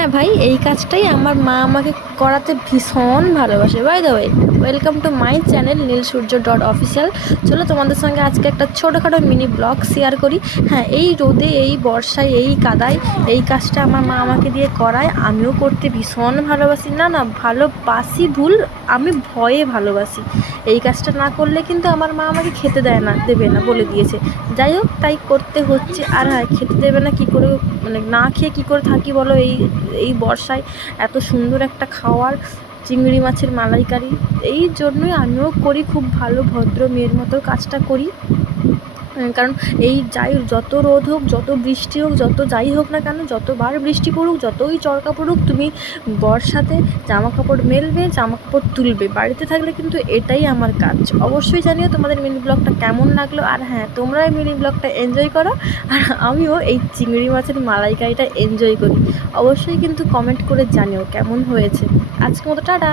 হ্যাঁ ভাই, এই কাজটাই আমার মা আমাকে করাতে ভীষণ ভালোবাসে। By the way, welcome to my channel নীলসূর্য.অফিসিয়াল। চলো তোমাদের সঙ্গে আজকে একটা ছোটোখাটো মিনি ব্লগ শেয়ার করি। হ্যাঁ, এই রোদে, এই বর্ষায়, এই কাদায় এই কাজটা আমার মা আমাকে দিয়ে করায়। আমিও করতে ভীষণ ভালোবাসি। না ভালোবাসি ভুল, আমি ভয়ে ভালোবাসি। এই কাজটা না করলে কিন্তু আমার মা আমাকে খেতে দেবে না বলে দিয়েছে। যাই হোক, তাই করতে হচ্ছে। আর হ্যাঁ, খেতে দেবে না কী করে, মানে না খেয়ে কী করে থাকি বলো এই এই বর্ষায়? এত সুন্দর একটা খাওয়ার চিংড়ি মাছের মালাইকারি, এই জন্যই আমিও করি, খুব ভালো ভদ্র মেয়ের মতো কাজটা করি। কারণ এই যত রোদ হোক, যত বৃষ্টি হোক, যত যাই হোক না কেন, যতবার বৃষ্টি পড়ুক, যতই চড়কা পড়ুক, তুমি বর্ষাতে জামা কাপড় মেলবে, জামা কাপড় তুলবে। বাড়িতে থাকলে কিন্তু এটাই আমার কাজ। অবশ্যই জানিও তোমাদের মিনি ব্লগটা কেমন লাগলো। আর হ্যাঁ, তোমরা এই মিনি ব্লগটা এনজয় করো, আর আমিও এই চিংড়ি মাছের মালাইকারিটা এনজয় করি। অবশ্যই কিন্তু কমেন্ট করে জানিও কেমন হয়েছে। আজকে মতো টাটা।